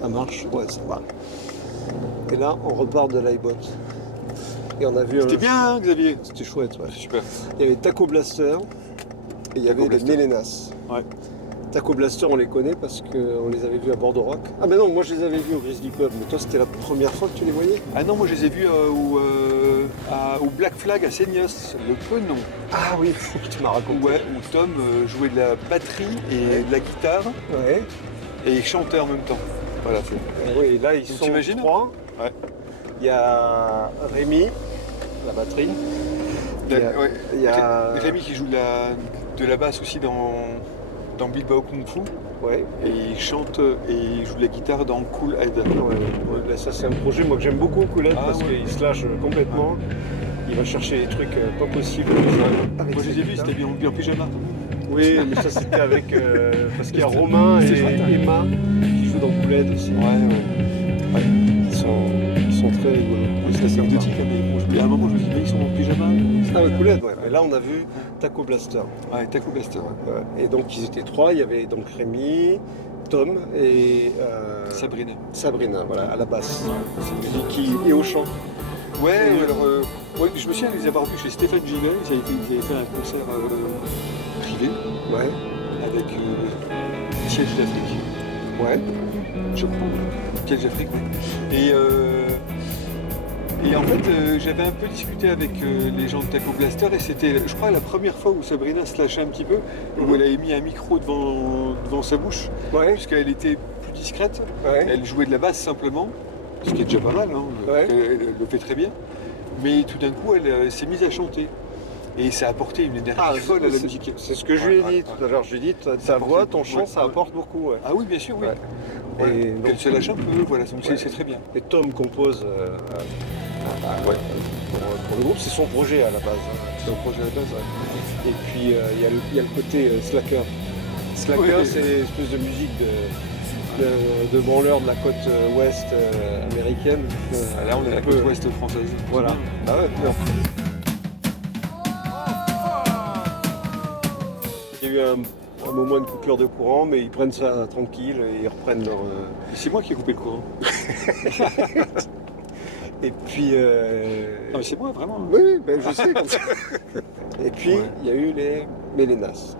Ça marche? Ouais, ça va. Et là, on repart de l'iBot. Et on a vu C'était bien, Xavier. C'était chouette, ouais. Super. Il y avait Taco Blaster et il y avait les Blaster. Mélénas. Ouais. Taco Blaster, on les connaît parce qu'on les avait vus à Bordeaux Rock. Ah mais non, moi je les avais vus au Grizzly Pub, mais toi c'était la première fois que tu les voyais? Ah non, moi je les ai vus au Black Flag à Seignos, le Penon. Ah oui, tu m'as raconté. Ouais, où Tom jouait de la batterie et de la guitare Ouais. et il chantait en même temps. Voilà, c'est. Oui, là ils Donc, sont t'imagines? trois. Ouais. Il y a Rémi, la batterie. Ouais. Il y a... Rémi qui joue de la basse aussi dans Bilbao Kung Fu. Ouais. Et il chante et il joue de la guitare dans Cool Head. Ouais, là, ça c'est un projet moi que j'aime beaucoup, Coolette, Ah, parce ouais. qu'il se lâche complètement. Il va chercher des trucs pas possibles. Avec Moi je sa les ai vus, guitare. c'était bien en pyjama. Oui, mais ça c'était avec... parce qu'il y a Romain C'est et chouette, hein. Emma qui jouent dans Coolette aussi. Ouais. Ils sont très rigolos. C'est assez anecdotique, hein, mais bon, il y a un moment je me suis dit, mais ils sont en pyjama. Ah ouais, Coolette, ouais. Et là on a vu Taco Blaster. Ouais, Taco Blaster. Ouais. Et donc ils étaient trois, il y avait donc Rémi, Tom et Sabrina, voilà, à la basse. Qui est au chant. Ouais, alors, ouais, je me souviens les avoir vus chez Stéphane Gillet, ils avaient fait un concert privé Ouais, avec Siège d'Afrique, ouais. je crois. Siège d'Afrique, ouais. Et en fait, j'avais un peu discuté avec les gens de Taco Blaster et c'était, je crois, la première fois où Sabrina se lâchait un petit peu, où elle avait mis un micro devant sa bouche, Ouais, puisqu'elle était plus discrète. ouais. Elle jouait de la basse simplement, ce qui est déjà pas mal, hein, Ouais. elle le fait très bien. Mais tout d'un coup, elle s'est mise à chanter. Et ça a apporté une énergie folle à la musique. C'est ce que je lui ai dit tout à l'heure. Je lui ai dit, ta voix, ton chant, ça apporte beaucoup. Ouais. Ah oui, bien sûr, oui. Ouais. Ouais. Et Qu'elle se lâche un peu, voilà, donc Ouais. c'est très bien. Et Tom compose Ouais. pour le groupe, c'est son projet à la base. C'est un projet à la base, ouais. Et puis il y a le côté slacker. Slacker, Ouais. c'est une espèce de musique de branleur de la côte ouest américaine. Là, on est à la côte ouest française. Voilà. Ah ouais, puis il y a eu un moment de coupure de courant, mais ils prennent ça tranquille et ils reprennent leur. Et c'est moi qui ai coupé le courant. Et puis. Ah, mais c'est moi, vraiment. Oui, ben je sais. Et puis, Ouais. il y a eu les Mélénas.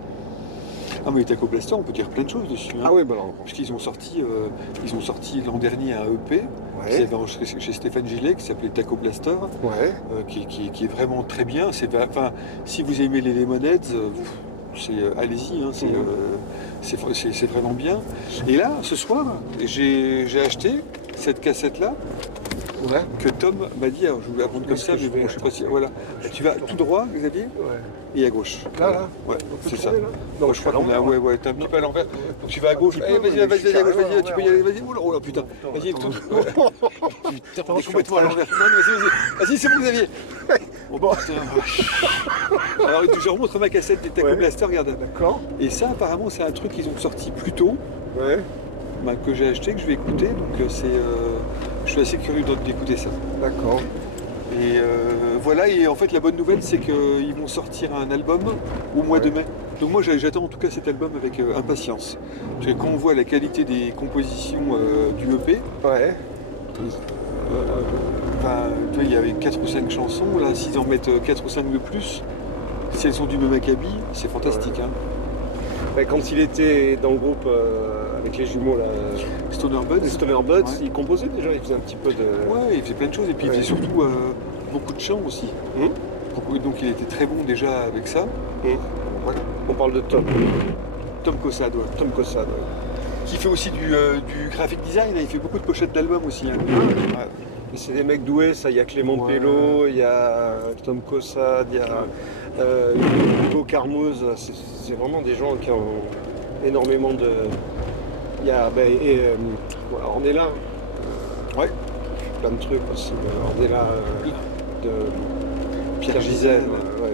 Ah, mais les Taco Blaster, on peut dire plein de choses dessus. Hein. Ah oui, bah alors. Puisqu'ils ont sorti l'an dernier un EP qu'ils Ouais. avaient enregistré chez Stéphane Gillet qui s'appelait Taco Blaster, Ouais. qui est vraiment très bien. Enfin, si vous aimez les Lemonheads, allez-y, hein, c'est vraiment bien. Et là, ce soir, j'ai acheté cette cassette-là Ouais. que Tom m'a dit. Alors, je vous la raconte comme Est-ce ça, que mais je vais- bon, je sais pas si. Voilà. Tu vas tout droit, Xavier, Ouais. et à gauche. Là. Ouais, On peut c'est ça. tourner, là Non, Non, je crois qu'on a. l'envers. Ouais, t'es un petit peu à l'envers. Donc tu vas à gauche. Un petit Eh, peu, vas-y, mais je suis à gauche, carrément à tu peux y aller, l'envers, vas-y. Oh là, putain. Vas-y, Attends, tout. Putain, On est complètement à l'envers. Non, vas-y, c'est bon, Xavier. Bon, putain. Alors, je remontre ma cassette des Taco Ouais. Blaster, regarde. D'accord. Et ça, apparemment, c'est un truc qu'ils ont sorti plus tôt, Ouais. que j'ai acheté, que je vais écouter. Donc, je suis assez curieux d'écouter ça. D'accord. Et voilà, et en fait, la bonne nouvelle, c'est qu'ils vont sortir un album au mois de mai. Donc, moi, j'attends en tout cas cet album avec impatience. Parce que quand on voit la qualité des compositions du EP, Ouais. enfin, tu vois, il y avait 4 ou 5 chansons. Là, s'ils en mettent 4 ou 5 de plus, si elles sont du même acabit, c'est fantastique. Ouais. Hein. Ouais, quand il était dans le groupe avec les jumeaux, là, Stoner Buds. Stoner Buds, Ouais. il composait déjà, il faisait un petit peu de. Ouais, il faisait plein de choses. Et puis, il faisait surtout beaucoup de chants aussi. Donc, il était très bon déjà avec ça. Voilà. On parle de Tom. Tom Cossade, ouais. Tom Cossade. Ouais. Qui fait aussi du graphic design, hein. Il fait beaucoup de pochettes d'albums aussi. Hein. Ouais. Et c'est des mecs doués, ça. Il y a Clément Ouais. Pello, il y a Tom Cossade, il y a Hugo Carmoz. C'est vraiment des gens qui ont énormément de. Il y a Ornella. Ouais. Plein de trucs aussi. Ornella de Pierre Gisèle. Ouais.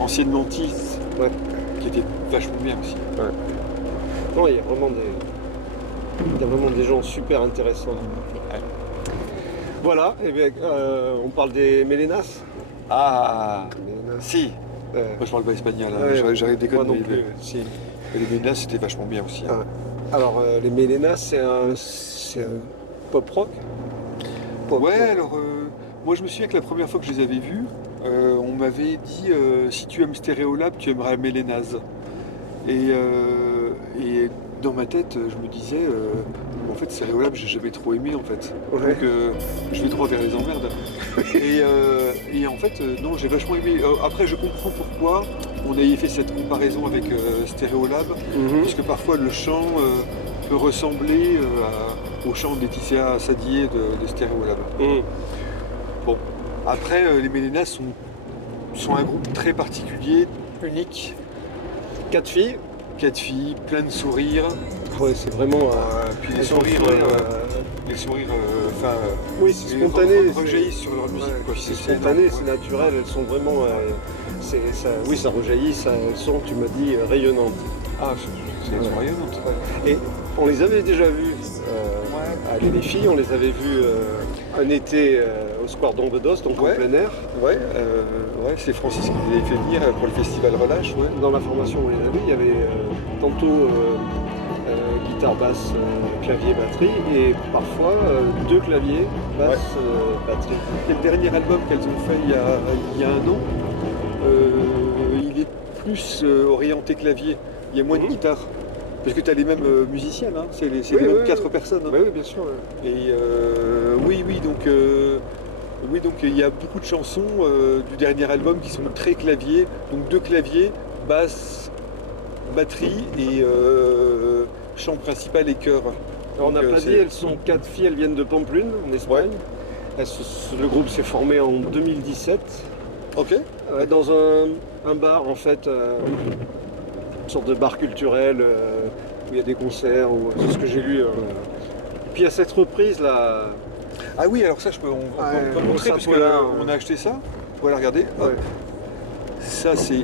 Ancienne Mantis, Ouais. qui était vachement bien aussi. Non, il y a vraiment des gens super intéressants. Voilà, et bien, on parle des Mélénas. Ah, Mélénas. si. Ouais. Moi je parle pas espagnol, hein. Ouais, J'arrête des moi codes, non mais plus. Si. les Ménas c'était vachement bien aussi. Hein. Ah ouais. Alors, les Mélénas, c'est un pop rock. Pop Ouais, rock. alors moi je me souviens que la première fois que je les avais vus, on m'avait dit si tu aimes Stéréolab, tu aimeras Mélénaz. Et dans ma tête, je me disais en fait Stéréolab, j'ai jamais trop aimé en fait. Ouais. Donc je vais droit vers les emmerdes. Et en fait, non, j'ai vachement aimé. Après, je comprends pourquoi on avait fait cette comparaison avec Stéréolab, Mhm. parce que parfois le chant peut ressembler au chant de Laetitia Sadier de Stéréolab. Mhm. Bon, après, les Mélénas sont un groupe très particulier, unique. 4 filles. 4 filles, plein de sourires. Ouais, c'est vraiment. Puis les elles ont sourires, fait, les sourires, oui, c'est ils spontané. rejaillissent sur leur musique. Ouais, Quoi. c'est spontané, énorme, c'est ouais. naturel. Elles sont vraiment. Oui, ça rejaillit, elles sont, tu m'as dit, rayonnantes. Ah, c'est Ouais. rayonnante. Et on les avait déjà vues. Les filles, on les avait vues un été au Square d'Angledos, donc Ouais. en plein air. Ouais, c'est Francis qui les avait fait venir pour le festival Relâche. Ouais. Dans la formation où on les avait, il y avait tantôt guitare, basse, clavier, batterie, et parfois 2 claviers, basse, batterie. Et le dernier album qu'elles ont fait il y a un an, il est plus orienté clavier. Il y a moins de Mhm. guitare. Parce que tu as les mêmes musiciennes, hein. C'est les Oui, mêmes oui, 4 oui. personnes. Hein. Oui, bien sûr. Ouais. Et donc il y a beaucoup de chansons du dernier album qui sont très clavier, donc 2 claviers, basse, batterie et chant principal et chœur. Alors, on n'a Donc, pas dit, elles sont 4 filles, elles viennent de Pamplune, en Espagne. Le groupe s'est formé en 2017, Ok. dans un bar en fait, une sorte de bar culturel où il y a des concerts, c'est ce que j'ai lu. Et puis il y a cette reprise là. Ah oui, alors ça, on peut montrer parce qu'on a acheté ça. Voilà, regardez. Hop. Ouais. Ça, c'est.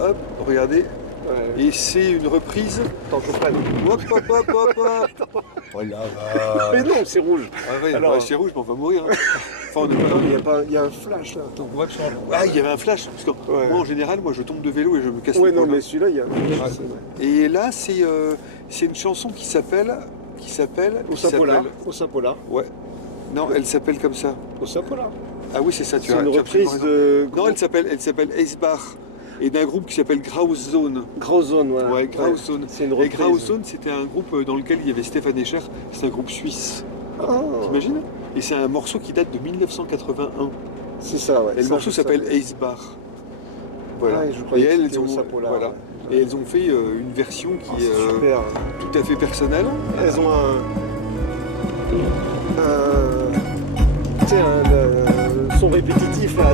Hop, regardez. Ouais. Et c'est une reprise. Attends, je prenne. Hop, hop, hop, hop, hop. Oh la Mais vache. non, c'est rouge. Ah ouais, Alors- bah, c'est rouge, mais on va mourir. Hein. Enfin, on est Non, pas- il y a un flash là. Attends. Ah, il y avait un flash. Parce que Ouais. moi, en général, je tombe de vélo et je me casse Ouais, les non, côtes, mais hein. celui-là, il y a un flash. Et là, c'est une chanson qui s'appelle. Osapola. Osapola. Ouais. Non, elle s'appelle comme ça. Osapola. Ah oui, c'est ça, tu C'est as une tu as absolument reprise raison. de. Non, elle s'appelle Ace Bar. Et d'un groupe qui s'appelle Graus Zone. Grauzone, ouais. Ouais, Graus Zone. C'est une Et reprise. Graus Zone, c'était un groupe dans lequel il y avait Stéphane Escher. C'est un groupe suisse. Ah, T'imagines? Et c'est un morceau qui date de 1981. c'est ça, ouais. Et le Ça, morceau je s'appelle savais. Ace Bar. Voilà. Ouais, je Et croyais que elles c'était ont, Osapola, voilà. ouais. Et elles ont fait une version qui Ah, est c'est super. tout à fait personnelle. Elles ont tu sais, un son répétitif là.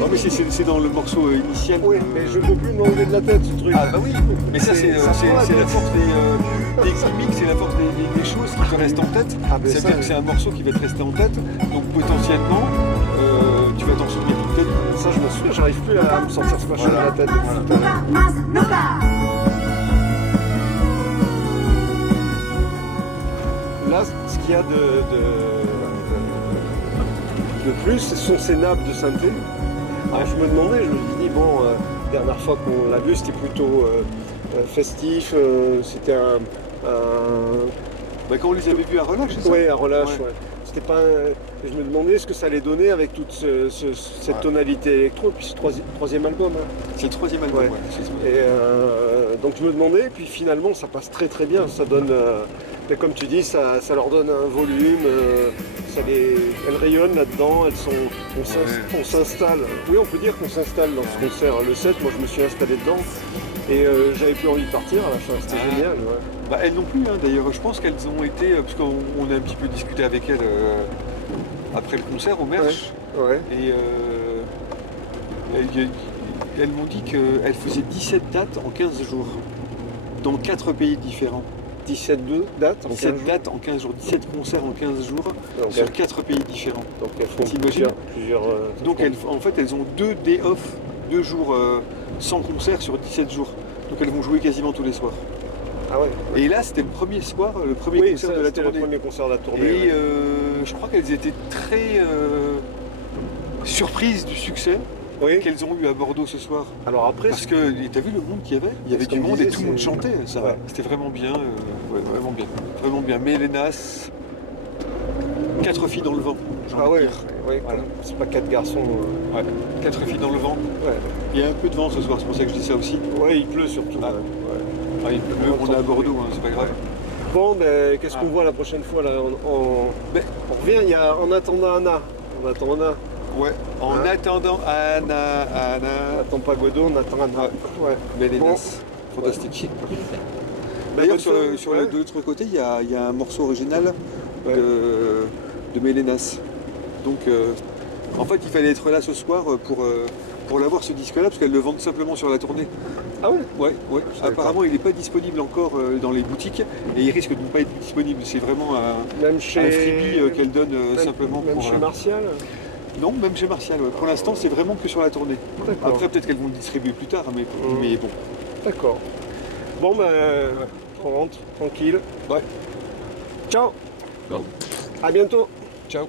Non, mais c'est dans le morceau initial. Oui, mais je peux plus m'enlever de la tête ce truc. Ah bah oui, mais ça c'est Ça prend la la tête. force des gimmicks, c'est la force des choses qui te restent en tête. Ah, mais C'est-à-dire ça, que c'est un morceau qui va te rester en tête, donc potentiellement tu vas t'en souvenir toute ta vie. Ça, je m'en souviens, j'arrive plus à me sentir ce machin Voilà. dans la tête depuis tout à l'heure. Nuka, mas, nuka. Là, ce qu'il y a de plus, ce sont ces nappes de synthé. Alors je me demandais, je me suis dit, bon, dernière fois qu'on l'a vu, c'était plutôt festif, c'était Bah, quand on les avait vus à Relâche, c'est ça? ouais, un relâche, Ouais. ouais. C'était pas je me demandais ce que ça allait donner avec toute cette Ouais. tonalité électro, puis ce troisième album. Hein. C'est le troisième album, Ouais. ouais, effectivement. Et donc je me demandais, puis finalement ça passe très très bien, ça donne, mais comme tu dis, ça leur donne un volume, elles rayonnent là-dedans, on s'installe, oui on peut dire qu'on s'installe dans ce concert, le 7, moi je me suis installé dedans, et j'avais plus envie de partir à la fin, c'était Ah. génial. Ouais. Bah, elles non plus, hein. D'ailleurs, je pense qu'elles ont été, parce qu'on a un petit peu discuté avec elles après le concert au Merch, Ouais. et elles m'ont dit qu'elles faisaient 17 dates en 15 jours, dans 4 pays différents. 17 dates en 15 17 jours. dates en 15 jours, 17 concerts en 15 jours, Donc, sur 4 pays différents. donc elles font T'imagines plusieurs Donc en fait, elles ont 2 day off, 2 jours sans concert sur 17 jours. Donc elles vont jouer quasiment tous les soirs. Ah ouais. Et là, c'était le premier soir, le premier Oui, concert ça, de la c'était le tournée. premier concert de la tournée. Et ouais. je crois qu'elles étaient très surprises du succès. Oui. qu'elles ont eu à Bordeaux ce soir. Alors après, Parce que t'as vu le monde qu'il y avait? Il y avait Comme du monde disait, et tout le monde c'est- chantait. Ça, Ouais. C'était vraiment bien. Ouais, vraiment bien. Vraiment bien. Mélénas, 4 filles dans le vent. j'ai ah envie de ouais, dire. ouais, Voilà. c'est pas 4 garçons. Ouais. 4 filles dans le vent. Ouais. Il y a un peu de vent ce soir, c'est pour ça que je dis ça aussi. Ouais, il pleut surtout. Ah. Ouais. Ouais. Ah, il pleut, on est à Bordeaux, hein, c'est pas grave. Bon, ben, qu'est-ce Ah. qu'on voit la prochaine fois là Ben, on revient, il y a En attendant Anna. On attend Anna. ouais. En Hein? attendant On Anna, n'attend pas Godot, on attend Anna. Ouais. Mélénas. Fantastique. Ben, D'ailleurs, bonne soirée. sur Ouais. de l'autre côté, il y a un morceau original Ouais. de Mélénas. Donc, en fait, il fallait être là ce soir pour l'avoir ce disque-là, parce qu'elle le vend simplement sur la tournée. Ah ouais. Ouais, ouais. Je savais Apparemment, il n'est pas disponible encore dans les boutiques et il risque de ne pas être disponible. C'est vraiment Même chez. un freebie qu'elle donne simplement Même pour. chez Martial. Non, même chez Martial. Ouais. Pour l'instant, c'est vraiment que sur la tournée. D'accord. Après, peut-être qu'elles vont le distribuer plus tard, mais bon. D'accord. Bon ben, on rentre tranquille. Ouais. Ciao. Bon. À bientôt. Ciao.